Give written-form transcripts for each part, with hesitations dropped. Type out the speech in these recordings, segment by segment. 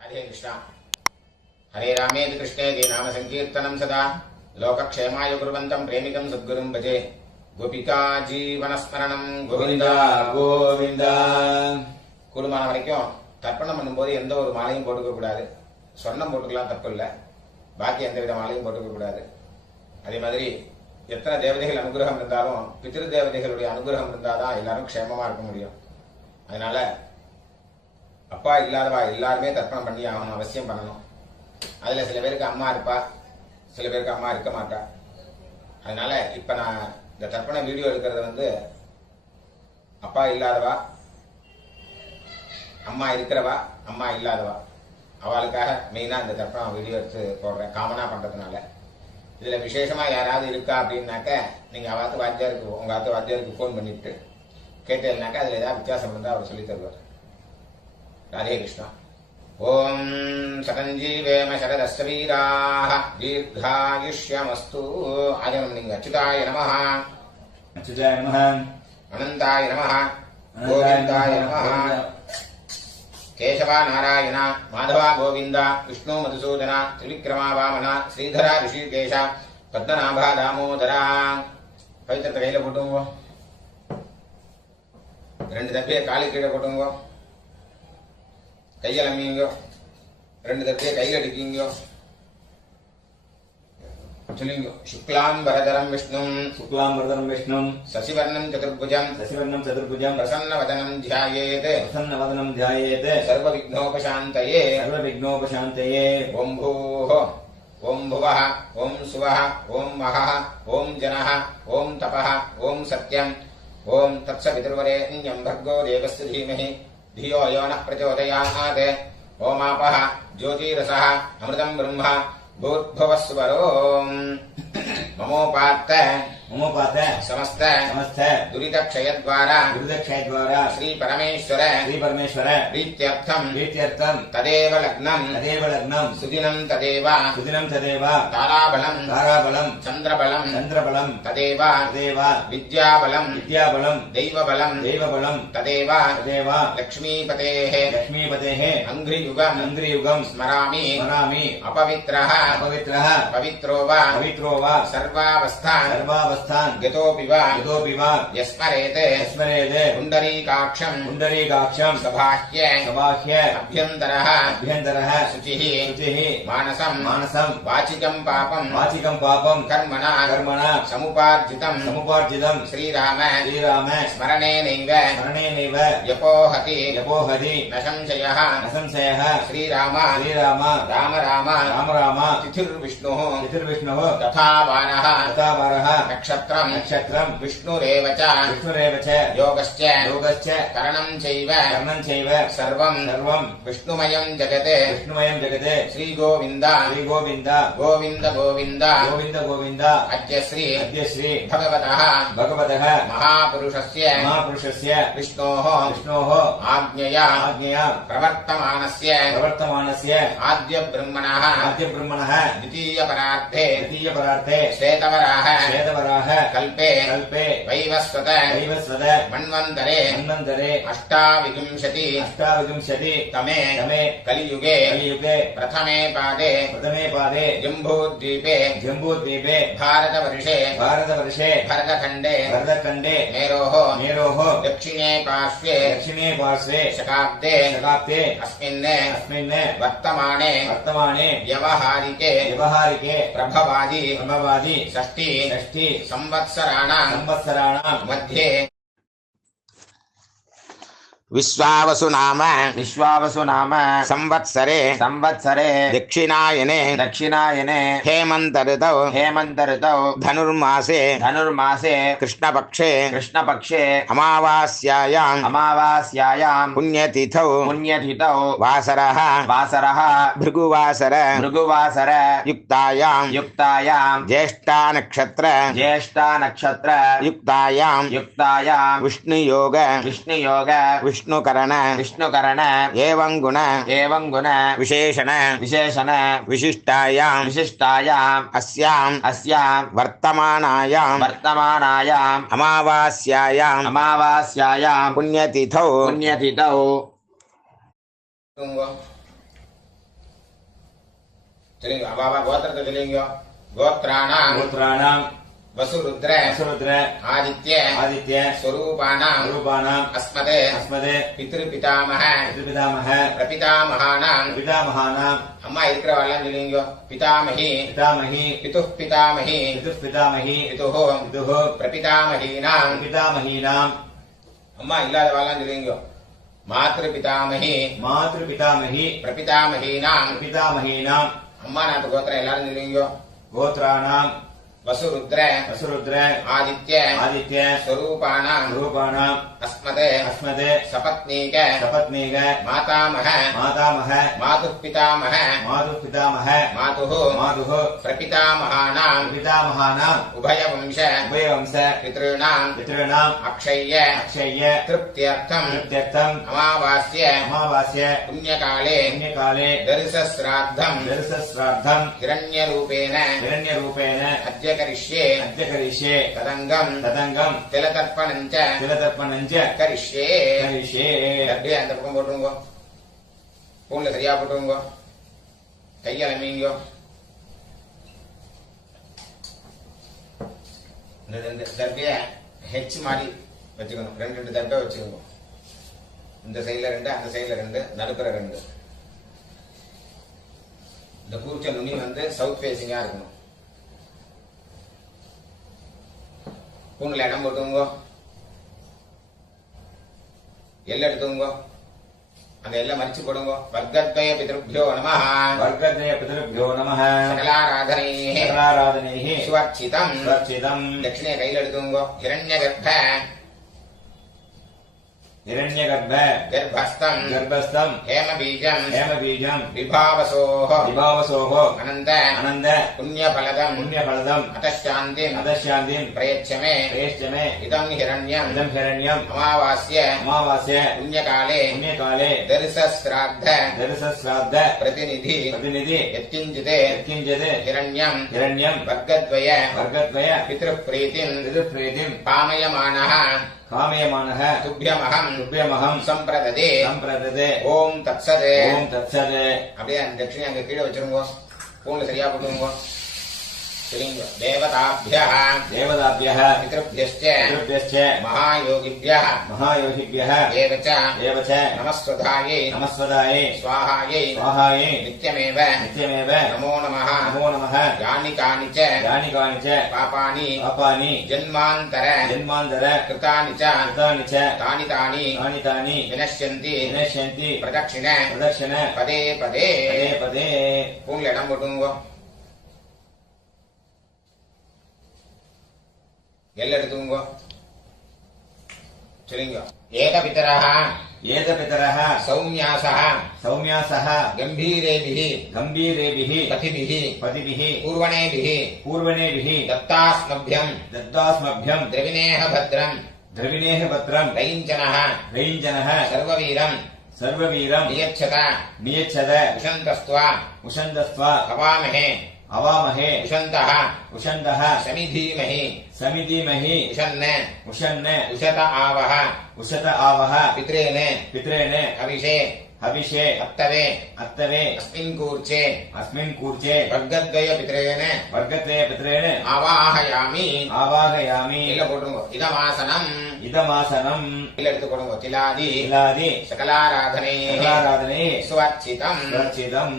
हरे कृष्ण हरे रामेति कृष्णेति नाम संकीर्तनं सदा लोकक्षेमाय कुर्वन्तं प्रेमिकं सद्गुरुं भजे गोपिका जीवनस्मरणं गोविंद गोविंद கூடுமான வரைக்கும் தர்ப்பணம் பண்ணும்போது எந்த ஒரு மாலையும் போட்டுக்க கூடாது. சொர்ணம் போட்டுக்கலாம், தப்பு இல்லை. பாக்கி எந்த வித மாலையும் போட்டுக்க கூடாது. அதே மாதிரி எத்தனை தேவதைகள் அனுகிரகம் இருந்தாலும் பித்ரு தேவதைகளுடைய அனுகிரகம் இருந்தாதான் எல்லாரும் க்ஷேமமா இருக்க முடியும். அதனால அப்பா இல்லாதவா எல்லாருமே தர்ப்பணம் பண்ணி ஆகணும், அவசியம் பண்ணணும். அதுல சில பேருக்கு அம்மா இருப்பா, சில பேருக்கு அம்மா இருக்க மாட்டா. அதனால இப்ப நான் இந்த தர்ப்பண வீடியோ எடுக்கிறது அப்பா இல்லாதவா, அம்மா இருக்கிறவா, அம்மா இல்லாதவா, அவளுக்காக மெயினா இந்த தர்ப்பணம் வீடியோ எடுத்து போடுறேன், காமனா பண்றதுனால. இதுல விசேஷமா யாராவது இருக்கா அப்படின்னாக்க நீங்க அவாத்து வாத்தியாருக்கு, உங்க ஆத்து வாத்தியாருக்கு போன் பண்ணிட்டு கேட்டேன்னாக்கா அதுல ஏதாவது வித்தியாசம் இருந்தா அவர் சொல்லி தருவார். ராதே கிருஷ்ணா. ஓம் சதஞ்சீவேம சரதஸ்ய வீராः தீர்காயுஷ்யமஸ்து. ஆஜனம் நீங்க அச்சுதாய நமः, அச்சுதாய நமः, அனந்தாய நமः, கோவிந்தாய நமः. கேசவா நாராயண, மாதவா கோவிந்த, விஷ்ணு மதுசூதன, திரிவிக்ரமா வாமன, ஸ்ரீதரா ரிஷிகேஷ, பத்மநாபா தாமோதரா. பவித்திரத்தை கையில போட்டுங்க, ரெண்டு தப்பியை காலு கீழே போட்டுங்க, கையலம்பிங்க, ரெண்டு தப்பியை கையில் அடிக்கிங்க. சொல்லுங்க. சுக்லாம்பரதரம் விஷ்ணும், சுக்லாம்பரதரம் விஷ்ணும், சசிவர்ணம் சதுர்புஜம், சசிவர்ணம் சதுர்புஜம், பிரசன்னவதனம் த்யாயேத், பிரசன்னவதனம் த்யாயேத், சர்வவிக்னோபசாந்தயே, சர்வவிக்னோபசாந்தயே. ஓம் பூः, ஓம் புவः, ஓம் சுவः, ஓம் மகः, ஓம் ஜனः, ஓம் தபः, ஓம் சத்யம், ஓம் தத்சவிதுர்வரேண்யம் भर्गो देवस्य धीमहि धियो यो नः प्रचोदयात्. ओमापः ज्योतिरसः अमृतं ब्रह्म भूर्भुवस्वरो. ममोपात्त समस्त दुरितक्षयद्वारा श्री परमेश्वर प्रीत्यर्थं तदेव लग्नं सुदिनं तदेव ताराबलं चन्द्रबलं तदेव विद्याबलं दैवबलं तदेव लक्ष्मीपतेः अङ्घ्रियुगं स्मरामि अपवित्रः पवित्रो वा सर्वावस्थान् गतोऽपि वा यस्मरेत् पुण्डरीकाक्षं सबाह्य अभ्यन्तरः शुचिः मानसं वाचिकं पापं कर्मणा समुपार्जितं श्रीराम स्मरणेनैव यपोहति न संशयः श्रीराम राम तिथिर्विष्णुः तथा वारः नक्षत्रं विष्णुरेव च योगश्च करणं चैव सर्वं विष्णुमयं जगत् श्रीगोविन्द गोविन्द अद्य श्री भगवतः महापुरुषस्य विष्णोः आज्ञया प्रवर्तमानस्य आद्य ब्रह्मणः द्वितीयपरार्थे श्वेतवराह कल्पे वैवस्वत मन्वन्तरे अष्टाविंशति तमे कलियुगे प्रथमे पादे जम्बूद्वीपे भारतवर्षे भरतखण्डे मेरोः दक्षिणे पार्श्वे शकाब्दे अस्मिन् वर्तमाने व्यवहारिके प्रभवादि षष्ठी संवत्सराणां मध्ये विश्वावसु नाम संवत्सरे दक्षिणायने हेमंत ऋतौ धनुर्मासे कृष्णपक्षे अमावास्यायां पुण्यतिथौ वासरः भृगुवासर युक्तायां ज्येष्ठा नक्षत्र युक्तायां विष्णुयोग विष्णुकरण एवं गुण विशेषण विशिष्टायां अस्यां वर्तमानायां अमावास्यायां पुण्यतिथौ சொல்லுங்க அவாவா கோத்திரத்தை சொல்லுங்க கோத்ராணாம் गोत्राणाम् வசுருத்ர वसुरुद्र ஆதித்ய आदित्य ஸ்வரூபானாம் स्वरूपाणाम् அஸ்மதே अस्मदे பித்ருபிதாமக पितृपितामह பிரபிதாமகானாம் पितामहानाम् அம்மா இருக்கிறவாள்லாம் சொல்லுங்க பிதாமகி पितामही பிதுः பிதாமகி पितुः पितामही பிதுः पितुः பிரபிதாமகீனாம் पितामहीनाम् அம்மா இல்லாதவாள்லாம் சொல்லுங்க மாத்ரு பிதாமகி मातृपितामही பிரபிதாமகீனாம் पितामहीनाम् அம்மா நாட்டு கோத்திரம் எல்லாரும் சொல்லுங்க गोत्राणाम् வசுருத்ர वसुरुद्र ஆதித்ய आदित्य ஸ்வரூபானாம் स्वरूपाणाम् அஸ்மதே अस्मदे சபத்னீக सपत्नीक மாதாமக मातामह மாதுः பிதாமக मातुः पितामह மாதுः मातुः பிரபிதாமகானாம் पितामहानाम् உபயவம்ச उभयवंश பித்ருணாம் पितॄणाम् அக்ஷய்ய अक्षय्य திருப்தியர்த்தம் कृत्यर्थम् அமாவாஸ்ய अमावास्य புண்ணியகாலே पुण्यकाले தரிசஸ்ராத்தம் दर्शश्राद्धम् ஹிரண்யரூபேன हिरण्यरूपेण அத்ய கரிஷ்யே अद्य करिष्ये ததங்கம் तदङ्गम् திலதர்ப்பணஞ்ச तिलतर्पणम् च கரிஷ்யே करिष्ये அப்படியே அந்த பக்கம் போட்டுருங்க பூண்ல சரியா போட்டுருங்க கையால மீங்கோ இந்த ரெண்டு தர்பைய ஹெச் மாதிரி வச்சுக்கணும் ரெண்டு தர்பை வச்சுக்கோங்க இந்த சைடுல ரெண்டு அந்த சைடுல ரெண்டு நடுப்புற ரெண்டு இந்த கூர்ச்ச நுனி வந்து சவுத் ஃபேசிங்கா இருக்கணும் பூண்ல இடம் போட்டுங்க எல்லை எடுத்துங்க அந்த எல்லை மறிச்சு போடுங்க வர்க்கத்வய பிதృభ్యோ நமஹ वर्गद्वय पितृभ्यो नमः சகலாராதனைः सकलाराधनैः சுவர்ச்சிதம் सुरक्षितम् தட்சிணைய கையில எடுத்துங்க ஹிரண்யகர்ப்ப हिरण्यगर्भ கர்ப்பஸ்தம் गर्भस्थम् ஹேமபீஜம் हेमबीजम् விபாவசோஹ विभावसोः அனந்த अनन्द புண்ணியபலதம் पुण्यफलदम् அதशाந்திம் अदशान्तिम् பிரயச்சமே प्रेष्य मे இதம் ஹிரண்யம் इदम् हिरण्यम् அமாவாஸ்ய अमावास्य புண்ணியகாலே पुण्यकाले தரிசஸ்ராத்த दर्शश्राद्ध பிரதிநிதி प्रतिनिधि यत्किञ्चित् यत्किञ्चित् हिरण्यम् हिरण्यम् वर्गद्वय वर्गद्वय पितृप्रीतिम् पितृप्रीतिम् पामयमानः कामयमानः तुभ्यमहम् तुभ्यमहम् सम्प्रददे सम्प्रददे ஓம் தத்சத் ओम तत्सत् அப்படியே அந்த தட்சிணை அங்க கீழே வச்சிருங்க பூண்ல சரியா போட்டுருங்க சரிங்க தேவதாभ्यः देवताभ्यः पितृभ्यश्च पितृभ्यश्च महायोगिभ्यः महायोगिभ्यः एव च एव च नमस्वधायै नमस्वदायै स्वाहायै स्वाहायै नित्यमेव नित्यमेव नमो नमः नमो नमः यानि कानि च यानि कानि च पापानि पापानि जन्मान्तर जन्मान्तर कृतानि च कृतानि च तानि तानि तानि तानि विनश्यन्ति विनश्यन्ति प्रदक्षिण प्रदक्षिण पदे पदे पदे पदे பூண்ல இடம் போட்டுங்க எல்லை எடுத்துங்க சொல்லுங்க ஏகபிதரः एतपितरः सौम्यासः सौम्यासः गम्भीरेभिः गम्भीरेभिः पथिभिः पतिभिः पूर्वणेभिः पूर्वणेभिः दत्तास्मभ्यम् दत्तास्मभ्यम् द्रविणेह भद्रम् द्रविणेः पत्रम् रैञ्जनः रैञ्जनः सर्ववीरम् सर्ववीरम् नियच्छत नियच्छद उशन्तस्त्वा उशन्दस्त्वा हवामहे अवामहे उशन्तः उशन्दः समिधीमहि समिधीमहि उशन्न उशन्न उशत आवह उशत आवह पित्रेण पित्रेण हविषे हविषे अत्तवे अत्तवे अस्मिन् कूर्चे अस्मिन् कूर्चे वर्गद्वय पित्रेण वर्गत्रय पित्रेण आवाहयामि आवाहयामि இல்ல போடுங்க இதமாசனம் इदमासनम् இல்ல எடுத்து போடுங்க திலாதி इलादि சகலாராதனை सकलाराधने சுவர்ச்சிதம் सुरक्षितम्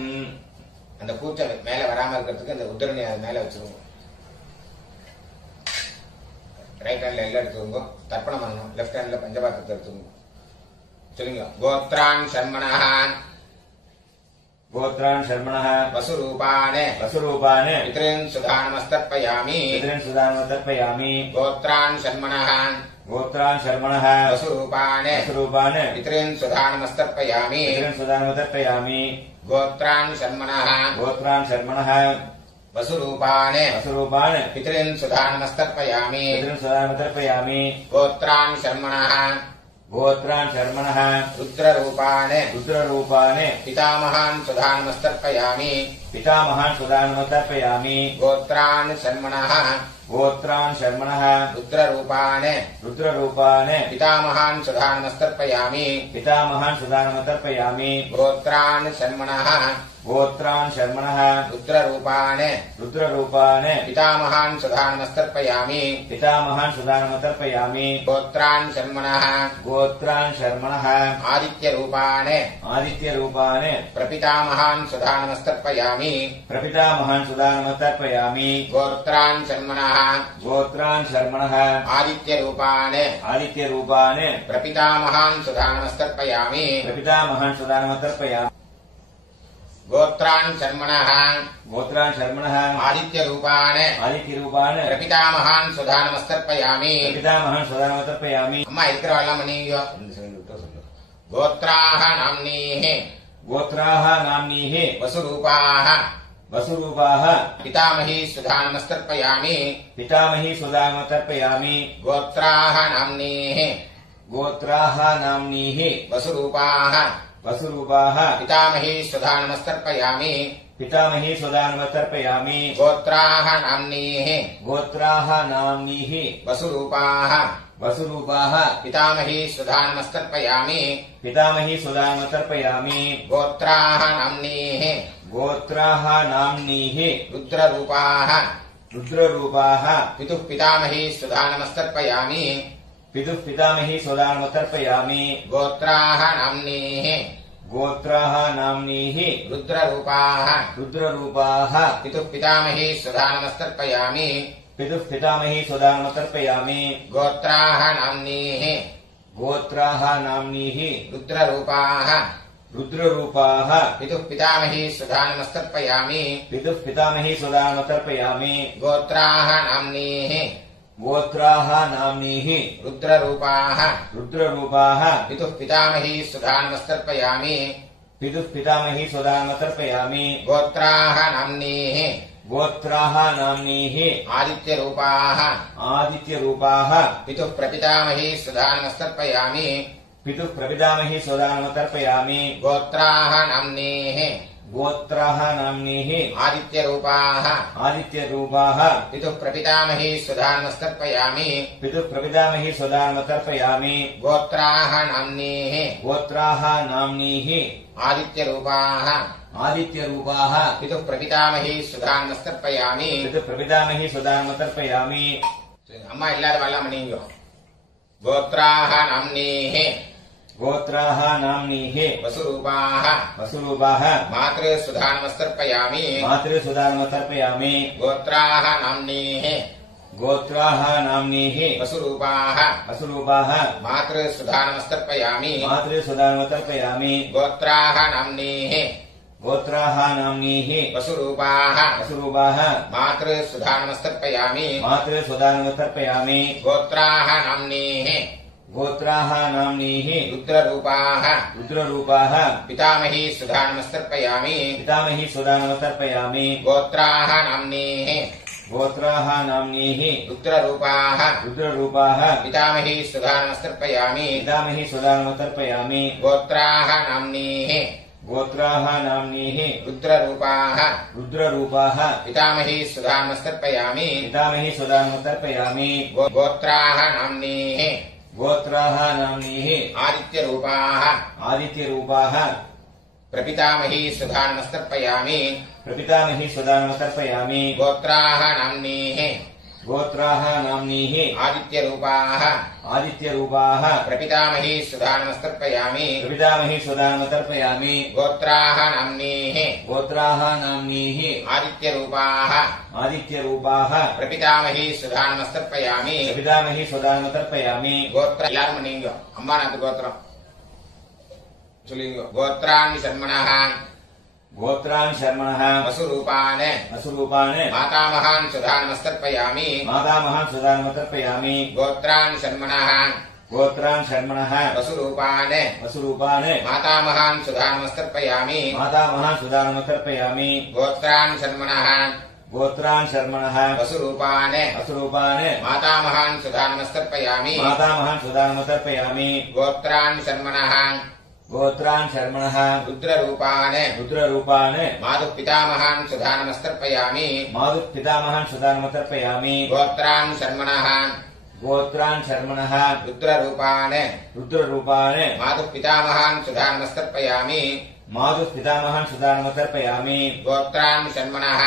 அந்த கூச்ச மேல வராம இருக்கிறதுக்கு அந்த உத்தரணி அது மேல வச்சிருங்க ரைட் ஹேண்ட்ல எல்லாம் எடுத்துக்கோங்க தர்ப்பணம் பண்ணணும் லெஃப்ட் ஹேண்ட்ல பஞ்சபாத்திரத்தை எடுத்துக்கோங்க சொல்லுங்க கோத்ரான் சர்மணः गोत्रान् शर्मणः वसुरूपान् वसुरूपान् पितॄन् सुधानमस्तर्पयामि पितॄन् सुदानमतर्पयामि गोत्रान् शर्मणः गोत्रान् शर्मणः वसुरूपान् वसुरूपान् पितॄन् सुधानमस्तर्पयामि पितॄन् सुदानमतर्पयामि गोत्रान् शर्मणः गोत्रान् शर्मणः वसुरूपान् वसुरूपान् पितॄन् सुधानमस्तर्पयामि पितॄन् सुदानमतर्पयामि गोत्रान् शर्मणः गोत्रान् शर्मणः रुद्ररूपान् रुद्ररूपान् पितामहान् सुधानमस्तर्पयामि पितामहान् सुदानमतर्पयामि गोत्रान् शर्मणः गोत्रान् शर्मणः रुद्ररूपान् रुद्ररूपान् पितामहान् सुधा नमस्तर्पयामि पितामहान् सुधा नमस्तर्पयामि गोत्रान् शर्मणः गोत्रान् शर्मणः रुद्ररूपान् रुद्ररूपान् पितामहान् सुधा नमस्तर्पयामि पितामहान् सुधा नमस्तर्पयामि गोत्रान् शर्मणः गोत्रान् शर्मणः आदित्यरूपान् आदित्यरूपान् प्रपितामहान् सुधा नमस्तर्पयामि प्रपितामहान् सुधा नमस्तर्पयामि गोत्रान् शर्मणः गोत्रान् शर्मणः आदित्यरूपान् आदित्यरूपान् प्रपितामहान् सुधा नमस्तर्पयामि प्रपितामहान् सुधा नमस्तर्पयामि गोत्रान् शर्मणः गोत्रान् शर्मणः आदित्यरूपान् आदित्यरूपान् प्रपितामहान् सुधा नमस्तर्पयामि प्रपितामहान् सुधा नमस्तर्पयामि अम्मा இருக்கிறவெல்லாம் நீங்க गोत्राः नाम्नीः गोत्राः नाम्नीः वसुरूपाः वसुरूपाः पितामही सुधा नमस्तर्पयामि पितामही सुधा नमस्तर्पयामि गोत्राः नाम्नीः गोत्राः नाम्नीः वसुरूपाः वसुरूपाः पितामही सुधा नमस्तर्पयामि पितामही सुधा नमस्तर्पयामि गोत्राः नाम्नीः गोत्राः नाम्नीः वसुरूपाः वसुरूपाः पितामही सुधा नमस्तर्पयामि पितामही सुधा नमस्तर्पयामि गोत्राः नाम्नीः गोत्राः नाम्नीः रुद्ररूपाः रुद्ररूपाः पितुः पितामही सुधा नमस्तर्पयामि पितुः पितामही सुधा नमस्तर्पयामि गोत्राः नाम्नीः गोत्राः नाम्नीः रुद्ररूपाः रुद्ररूपाः पितुः पितामही सुधा नमस्तर्पयामि पितुः पितामही सुधा नमस्तर्पयामि गोत्राः नाम्नीः गोत्राः नाम्नीः रुद्ररूपाः रुद्ररूपाः पितुः पितामही सुधा नमस्तर्पयामि पितुः पितामही सुधा नमस्तर्पयामि गोत्राः नाम्नीः गोत्राः नाम्नीः रुद्ररूपाः रुद्ररूपाः पितुः पितामही सुधा नमस्तर्पयामि पितुः पितामही सुधा नमस्तर्पयामि गोत्राः नाम्नीः गोत्राः नाम्नीः आदित्यरूपाः आदित्यरूपाः पितुः प्रपितामही सुधा नमस्तर्पयामि पितुः प्रपितामही सुधा नमस्तर्पयामि गोत्राः नाम्नीः गोत्राः नाम्नीः आदित्यरूपाः आदित्यरूपाः पितुः प्रपितामही सुधा नमस्तर्पयामि पितुः प्रपितामही सुधा नमस्तर्पयामि गोत्राः नाम्नीः गोत्राः नाम्नीः आदित्यरूपाः आदित्यरूपाः पितुः प्रपितामही सुधा नमस्तर्पयामि पितुः प्रपितामही सुधा नमस्तर्पयामि अम्मा इल्लादवெல்லாம் நீங்க गोत्राः नाम्नीः गोत्राः नाम्नीः वसुरूपाः वसुरूपाः मातृसुधा नमस्तर्पयामि मातृसुधा नमस्तर्पयामि गोत्राः नाम्नीः गोत्राः नाम्नीः वसुरूपाः वसुरूपाः मातृसुधा नमस्तर्पयामि मातृसुधा नमस्तर्पयामि गोत्राः नाम्नीः गोत्राः नाम्नीः वसुरूपाः वसुरूपाः मातृसुधा नमस्तर्पयामि मातृसुधा नमस्तर्पयामि गोत्राः नाम्नीः गोत्राः नाम्नीः रुद्ररूपाः रुद्ररूपाः पितामही सुधा नमस्तर्पयामि पितामही सुधा नमस्तर्पयामि गोत्राः नाम्नीः गोत्राः नाम्नीः रुद्ररूपाः रुद्ररूपाः पितामही सुधा नमस्तर्पयामि पितामही सुधा नमस्तर्पयामि गोत्राः नाम्नीः गोत्राः नाम्नीः रुद्ररूपाः रुद्ररूपाः पितामही सुधा नमस्तर्पयामि पितामही सुधा नमस्तर्पयामि गोत्राः नाम्नीः गोत्राः नाम्नीः आदित्यरूपाः आदित्यरूपाः प्रपितामही सुधा नमस्तर्पयामि प्रपितामही सुधा नमस्तर्पयामि गोत्राः नाम्नीः गोत्राः नाम्नीः आदित्यरूपाः आदित्यरूपाः प्रपितामही सुधा नमस्तर्पयामि प्रपितामही सुधा नमस्तर्पयामि गोत्राः नाम्नीः गोत्राः नाम्नीः आदित्यरूपाः आदित्यरूपाः प्रपितामही सुधा नमस्तर्पयामि प्रपितामही सुधा नमस्तर्पयामि गोत्र எல்லாரும் நீங்க அம்மா நாத்து கோத்திரம் சொல்லுங்க गोत्रान् शर्मणः गोत्रान् शर्मणः वसुरूपान् वसुरूपान् मातामहान् सुधा नमस्तर्पयामि मातामहान् सुधा नमस्तर्पयामि गोत्रान् शर्मणः गोत्रान् शर्मणः वसुरूपान् वसुरूपान् मातामहान् सुधा नमस्तर्पयामि मातामहान् सुधा नमस्तर्पयामि गोत्रान् शर्मणः गोत्रान् शर्मणः वसुरूपान् वसुरूपान् मातामहान् सुधा नमस्तर्पयामि मातामहान् सुधा नमस्तर्पयामि गोत्रान् शर्मणः गोत्रान् शर्मणः रुद्ररूपान् रुद्ररूपान् मातुः पितामहान् सुधा नमस्तर्पयामि मातुः पितामहान् सुधा नमस्तर्पयामि गोत्रान् शर्मणः गोत्रान् शर्मणः रुद्ररूपान् रुद्ररूपान् मातुः पितामहान् सुधा नमस्तर्पयामि मातुः पितामहान् सुधा नमस्तर्पयामि गोत्रान् शर्मणः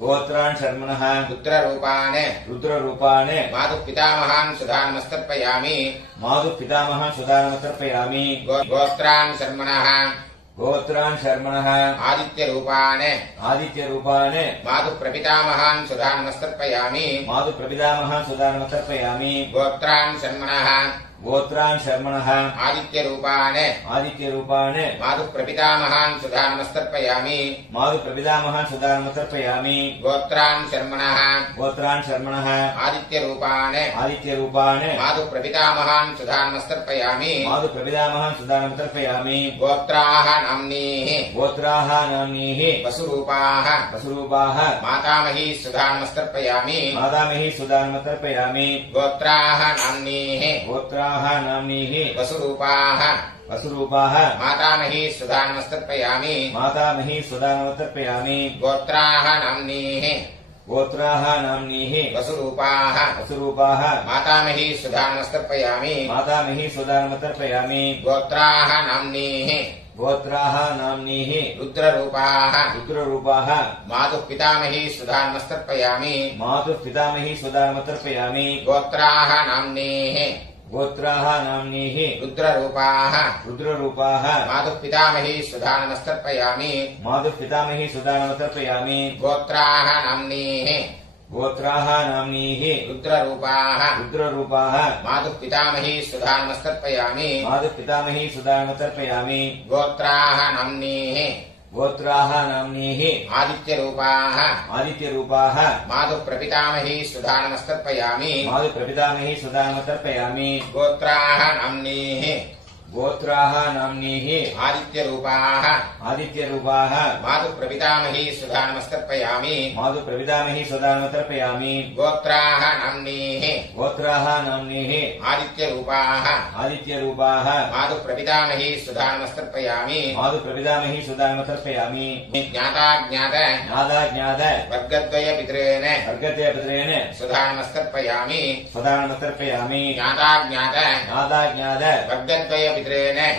गोत्रान् शर्मणः रुद्ररूपान् रुद्ररूपान् मातुः पितामहान् सुधा नमस्तर्पयामि मातुः पितामहान् सुधा नमस्तर्पयामि गोत्रान् शर्मणः गोत्रान् शर्मणः आदित्यरूपान् आदित्यरूपान् मातुः प्रपितामहान् सुधा नमस्तर्पयामि मातुः प्रपितामहान् सुधा नमस्तर्पयामि गोत्रान् शर्मणः गोत्रान् शर्मणः आदित्यरूपान् आदित्यरूपान् मातुः प्रपितामहान् सुधा नमस्तर्पयामि मातुः प्रपितामहान् सुधा नमस्तर्पयामि गोत्रान् शर्मणः गोत्रान् शर्मणः आदित्यरूपान् आदित्यरूपान् मातुः प्रपितामहान् सुधा नमस्तर्पयामि मातुः प्रपितामहान् सुधा नमस्तर्पयामि गोत्राः नाम्नीः गोत्राः नाम्नीः वसुरूपाः वसुरूपाः मातामही सुधा नमस्तर्पयामि मातामही सुधा नमस्तर्पयामि गोत्राः नाम्नीः गोत्राः नाम्नीः वसुरूपाः वसुरूपाः मातामही सुधा नमस्तर्पयामि मातामही सुधा नमस्तर्पयामि गोत्राः नाम्नीः गोत्राः नाम्नीः वसुरूपाः वसुरूपाः मातामही सुधा नमस्तर्पयामि मातामही सुधा नमस्तर्पयामि गोत्राः नाम्नीः गोत्राः नाम्नीः रुद्ररूपाः रुद्ररूपाः मातुः पितामही सुधा नमस्तर्पयामि मातुः पितामही सुधा नमस्तर्पयामि गोत्राः नाम्नीः गोत्राः नाम्नीः रुद्ररूपाः रुद्ररूपाः मातुः पितामही सुधा नमस्तर्पयामि मातुः पितामही सुधा नमस्तर्पयामि गोत्राः नाम्नीः गोत्राः नाम्नीः रुद्ररूपाः रुद्ररूपाः मातुः पितामही सुधा नमस्तर्पयामि मातुः पितामही सुधा नमस्तर्पयामि गोत्राः नाम्नीः गोत्राः नाम्नीः आदित्यरूपाः आदित्यरूपाः मातुः प्रपितामही सुधा नमस्तर्पयामि मातुः प्रपितामही सुधा नमस्तर्पयामि गोत्राः नाम्नीः गोत्राः नाम्नीः आदित्यरूपाः आदित्यरूपाः मातुः प्रपितामही सुधा नमस्तर्पयामि मातुः प्रपितामही सुधा नमस्तर्पयामि गोत्राः नाम्नीः गोत्राः नाम्नीः आदित्यरूपाः आदित्यरूपाः मातुः प्रपितामही सुधा नमस्तर्पयामि मातुः प्रपितामही सुधा नमस्तर्पयामि ज्ञाताज्ञात ज्ञाताज्ञात वर्गद्वयपितॄन् वर्गद्वयपितॄन् सुधा नमस्तर्पयामि सुधा नमस्तर्पयामि ज्ञाताज्ञात ज्ञाताज्ञात वर्गद्वयपितॄन्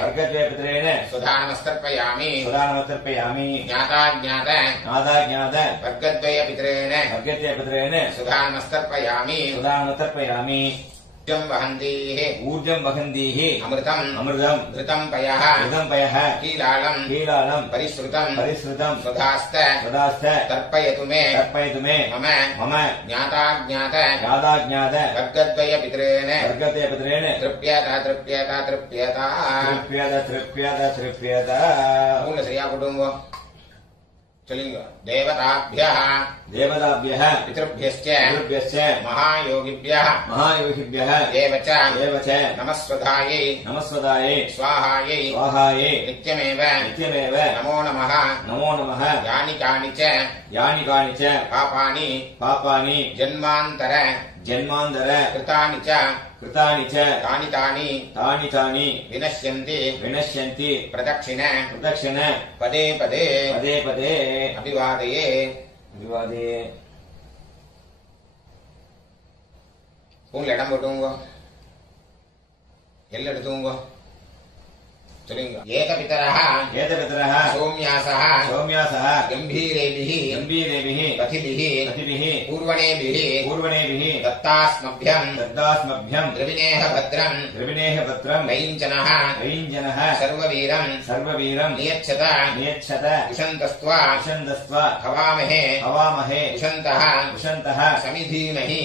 वर्गद्वयपितॄन् सुधा नमस्तर्पयामि सुधा नमस्तर्पयामि ज्ञाताज्ञात ज्ञाताज्ञात वर्गद्वयपितॄन् वर्गद्वयपितॄन् सुधा नमस्तर्पयामि सुधा नमस्तर्पयामि ऊर्जं वहन्तीः ऊर्जं वहन्तीः अमृतम् अमृतम् घृतं पयः घृतं पयः कीलालम् कीलालम् परिश्रुतम् परिश्रुतम् सुधास्त सदास्थ तर्पयतु मे तर्पयतु मे मम मम ज्ञाताज्ञात ज्ञाताज्ञात वर्गद्वयपितॄन् वर्गद्वयपितॄन् तृप्यत तृप्यत तृप्यत तृप्यत तृप्यत तृप्यत மூணு சரியா போட்டுங்க சொல்லுங்க தேவதாभ्यः देवताभ्यः पितृभ्यश्च पितृभ्यश्च महायोगिभ्यः महायोगिभ्यः एव च नमस्वधायै नमस्वधायै स्वाहायै स्वाहायै नित्यमेव नित्यमेव नमो नमः नमो नमः यानि कानि च पापानि जन्मान्तर कृतानि च तानि तानि विनश्यन्ति प्रदक्षिण पदे पदे अभिवादये பூன்ல இடம் போட்டுங்க எல்லாம் எடுத்துங்க சொல்லுங்க ஏகபிதரः சௌம்யாசः கம்பீரேபிः பதிபிः பூர்வணேபிः தத்தாஸ்மभ्यम् द्रविणेह भद्रम् रयिञ्जनः सर्ववीरम् नियच्छत विशन्तस्त्वा हवामहे विशन्तः समिधीमहि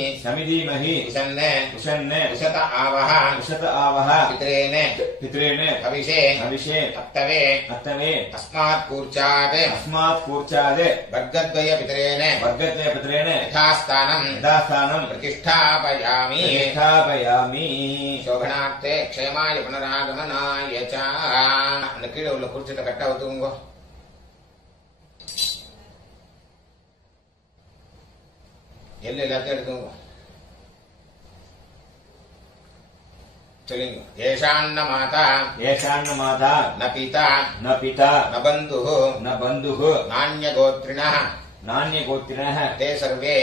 विशन् विशत आवः पितॄन् हविषे अत्तवे अस्मात् कूर्चात् वर्गद्वयपितॄन् यथास्थानम् प्रतिष्ठापयामि शोभनार्थे क्षेमाय पुनरागमनाय च அந்த கீழே உள்ள குறிச்சத்தை கட்ட ஊத்துங்க எல்லாத்தையும் எடுத்துங்க சொல்லுங்க. ஏஷான்ன மாதா ஏஷான்ன மாதா ந பிதா ந பிதா ந பந்துः ந பந்துः நான்யகோத்ரிணः நான்யகோத்திரः ते सर्वे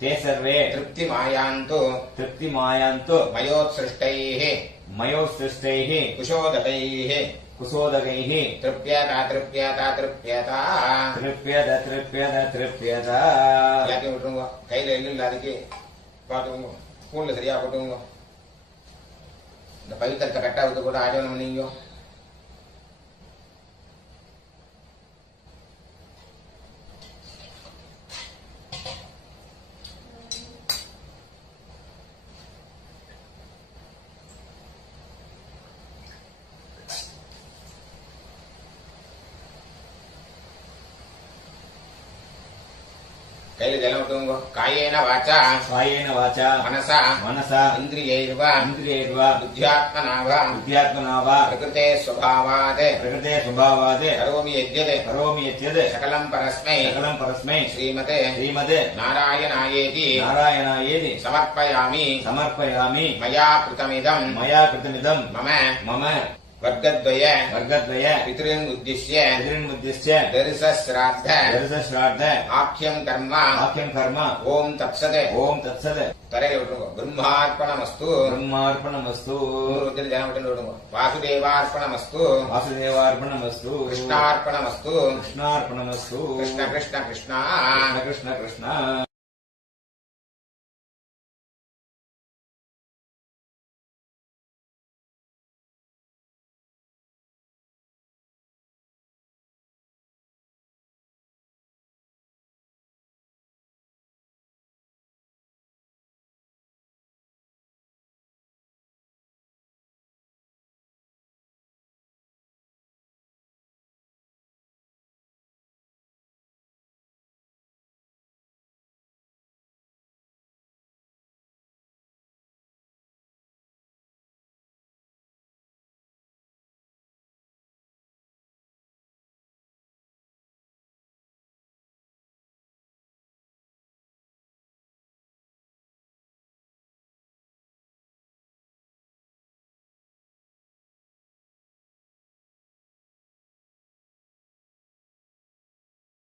ते सर्वे तृप्तिमायान्तु तृप्तिमायान्तु मयोत्सृष्टैः मयोत्सृष्टैः कुशोदकैः कुशोदकैः तृप्यता तृप्यता तृप्यता तृप्यत तृप्यत तृप्यत எல்லாத்தையும் விட்டுருங்க. கையில எள்ளு இல்ல, அதுக்கு பார்த்துக்கோங்க. ஸ்பூன்ல சரியா போட்டுங்க. இந்த பவித்திரத்தை கட்டா விட்டு கூட ஆஜவனம் பண்ணீங்க. கையில ஜலம் விட்டுங்க. காயேன வாச்சா कायेन वाचा मनसा मनसा इन्द्रियैर्व इन्द्रियैर्व बुद्ध्यात्मना वा बुद्ध्यात्मना वा प्रकृते स्वभावात् प्रकृते स्वभावात् करोमि यद्यत् करोमि यद्यत् सकलं परस्मै सकलं परस्मै श्रीमते श्रीमते नारायणायेति नारायणायेति समर्पयामि समर्पयामि मया कृतमिदं मया कृतमिदं मम मम वर्गद्वय वर्गद्वय पितॄन् उद्दिश्य पितॄन्मुद्दिश्य दर्शश्राद्ध दर्शश्राद्ध आख्यं कर्म आख्यं कर्म ओम तत्सत् ओम तत्सत् तरेल विटुंगो ब्रह्मार्पणमस्तु ब्रह्मार्पणमस्तु रुद्र जन विटुंगो वासुदेवार्पणमस्तु वासुदेवार्पणमस्तु कृष्णार्पणमस्तु कृष्णार्पणमस्तु कृष्ण कृष्ण कृष्ण कृष्ण कृष्ण कृष्ण